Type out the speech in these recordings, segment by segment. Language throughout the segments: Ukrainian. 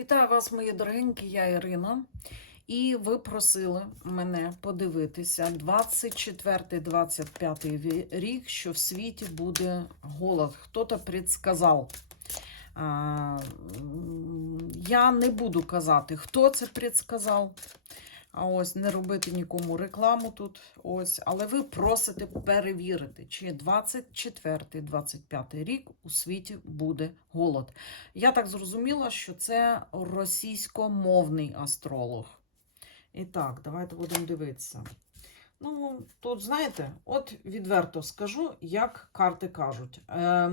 Вітаю вас, мої дорогенькі, я Ірина. І ви просили мене подивитися 24-25 рік, що в світі буде голод. Хто-то предсказав. Я не буду казати, хто це предсказав. А ось не робити нікому рекламу тут. Ось, але ви просите перевірити, чи 24-25 рік у світі буде голод. Я так зрозуміла, що це російськомовний астролог. І так, давайте будемо дивитися. Ну, тут, знаєте, от відверто скажу, як карти кажуть. Е,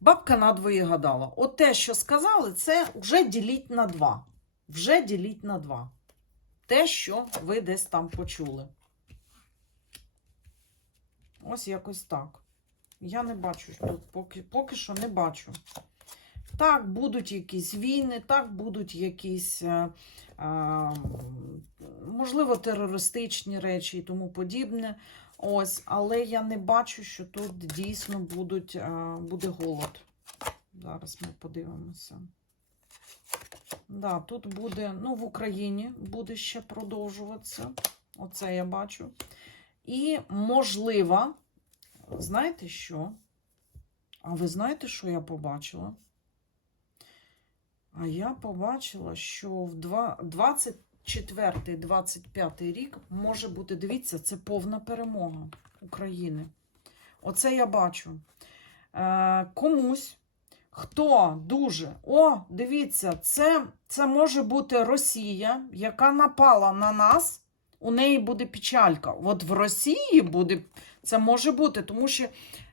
бабка надвоє гадала. От те, що сказали, це вже діліть на два. Вже діліть на два. Те, що ви десь там почули. Ось якось так. Я не бачу тут, поки, поки що не бачу. Так, будуть якісь війни, так, будуть якісь, е, е, можливо, терористичні речі і тому подібне. Ось, але я не бачу, що тут дійсно будуть, е, буде голод. Зараз ми подивимося. Да, тут буде, ну, в Україні буде ще продовжуватися. Оце я бачу. І, можливо, знаєте що? А ви знаєте, що я побачила? А я побачила, що в 24-25 рік може бути, дивіться, це повна перемога України. Оце я бачу. Е, комусь, хто дуже. О, дивіться, це, це може бути Росія, яка напала на нас. У неї буде печалька. От в Росії буде, це може бути, тому що,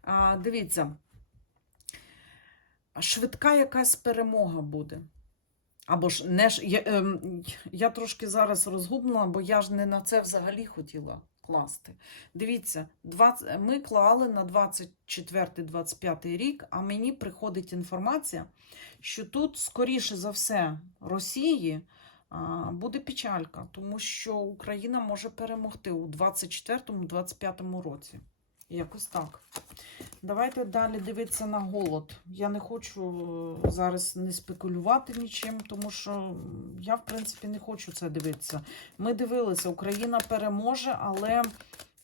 а, дивіться, швидка якась перемога буде. Або ж не я, ем, я трошки зараз розгублена, бо я ж не на це взагалі хотіла класти. Дивіться, 20, ми клали на 24-25 рік, а мені приходить інформація, що тут, скоріше за все, Росії буде печалька, тому що Україна може перемогти у 24-25 році. Якось так. Давайте далі дивитися на голод. Я не хочу е, зараз не спекулювати нічим, тому що я, в принципі, не хочу це дивитися. Ми дивилися, Україна переможе, але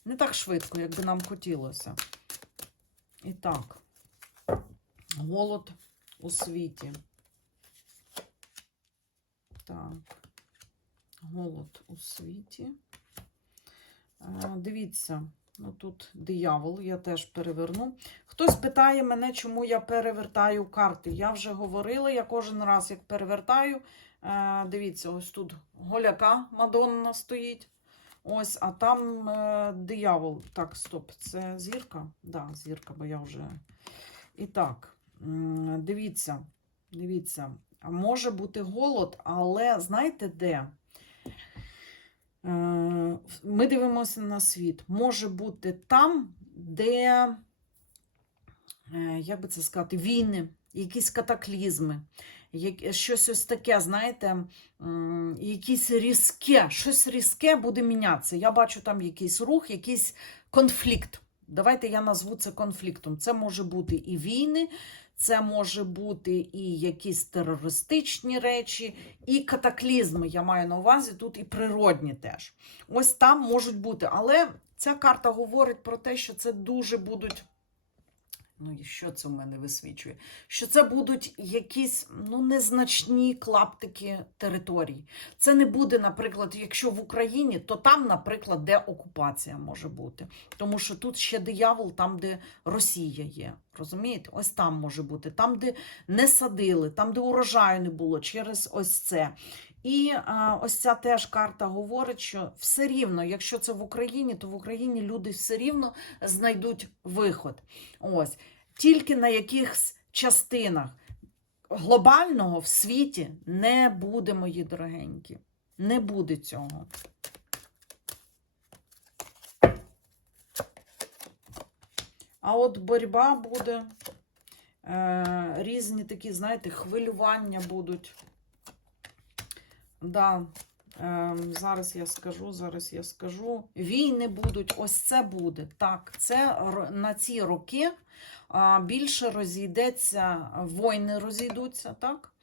не так швидко, як би нам хотілося. І так, голод у світі. Так, голод у світі. Е, Дивіться. Ну, тут диявол, я теж переверну. Хтось питає мене, чому я перевертаю карти. Я вже говорила, я кожен раз, як перевертаю. Е, дивіться, ось тут голяка Мадонна стоїть. Ось, а там е, диявол. Так, стоп, це зірка? Да, зірка, бо я вже. І так, дивіться, дивіться, може бути голод, але знаєте де? Ми дивимося на світ. Може бути там, де, е, як би це сказати, війни, якісь катаклізми, щось ось таке, знаєте, якісь різке, щось різке буде мінятися. Я бачу там якийсь рух, якийсь конфлікт. Давайте я назву це конфліктом. Це може бути і війни, це може бути і якісь терористичні речі, і катаклізми. Я маю на увазі тут і природні теж. Ось там можуть бути. Але ця карта говорить про те, що це дуже будуть. Ну, і що це в мене висвічує? Що це будуть якісь ну, незначні клаптики територій. Це не буде, наприклад, якщо в Україні, то там, наприклад, де окупація може бути. Тому що тут ще диявол, там, де Росія є. Розумієте? Ось там може бути, там, де не садили, там, де урожаю не було, через ось це. І а, ось ця теж карта говорить, що все рівно, якщо це в Україні, то в Україні люди все рівно знайдуть виход. Ось тільки на якихось частинах глобального в світі не буде, мої дорогенькі. Не буде цього. А от боротьба буде, е, різні такі, знаєте, хвилювання будуть. Да, зараз я скажу, зараз я скажу. Війни будуть, ось це буде. Так, це на ці роки більше розійдеться, війни розійдуться, так?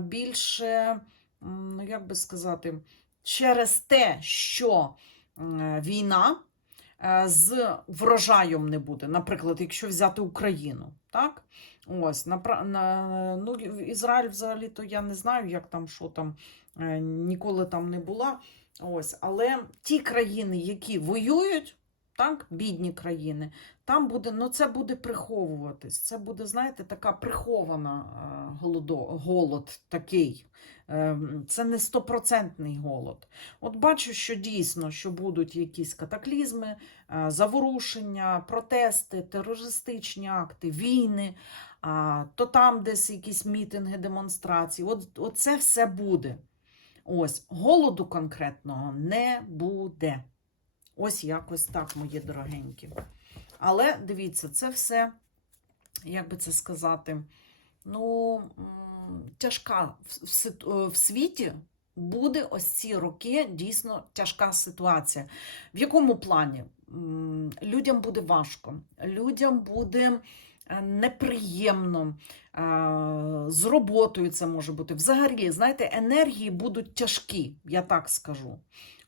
більше, ну як би сказати, через те, що війна е, з врожаєм не буде. Наприклад, якщо взяти Україну, так? Ось, на, на, ну, Ізраїль взагалі, то я не знаю, як там, що там, е, ніколи там не була. Ось, але ті країни, які воюють, так, бідні країни, там буде, ну це буде приховуватись. Це буде, знаєте, така прихована е, голодо, голод такий. Е, Це не стопроцентний голод. От бачу, що дійсно, що будуть якісь катаклізми, заворушення, протести, терористичні акти, війни, а, то там десь якісь мітинги, демонстрації. От, от це все буде. Ось, голоду конкретного не буде. Ось якось так, мої дорогенькі. Але дивіться, це все, як би це сказати, ну, тяжка в, в, світі буде ось ці роки дійсно тяжка ситуація. В якому плані? Людям буде важко, людям буде е, неприємно, е, з роботою це може бути. Взагалі, знаєте, енергії будуть тяжкі, я так скажу.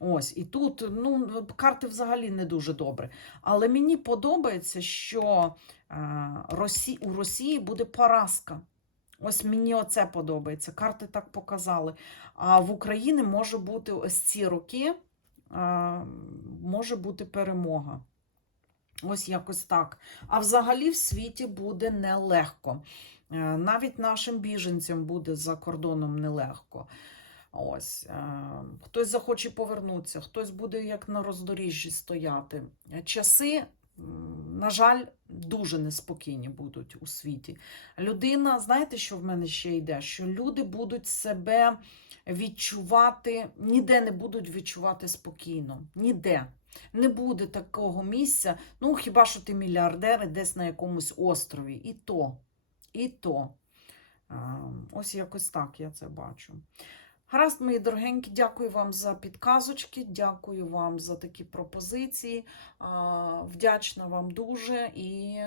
Ось, і тут ну, карти взагалі не дуже добре. Але мені подобається, що е, у Росії буде поразка. Ось мені оце подобається. Карти так показали. А в Україні може бути ось ці роки, е, може бути перемога. Ось якось так. А взагалі в світі буде нелегко. Е, Навіть нашим біженцям буде за кордоном нелегко. Ось е, хтось захоче повернутися, хтось буде як на роздоріжжі стояти. Часи, на жаль, дуже неспокійні будуть у світі. Людина, знаєте, що в мене ще йде? Що люди будуть себе відчувати, ніде не будуть відчувати спокійно. Ніде. Не буде такого місця. Ну, хіба що ти мільярдер і десь на якомусь острові. І то, і то. Ось якось так я це бачу. Гаразд, мої дорогенькі, дякую вам за підказочки, дякую вам за такі пропозиції. Вдячна вам дуже і,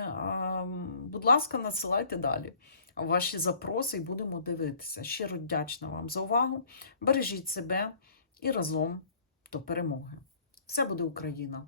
будь ласка, надсилайте далі ваші запроси і будемо дивитися. Щиро вдячна вам за увагу. Бережіть себе і разом до перемоги. Все буде Україна!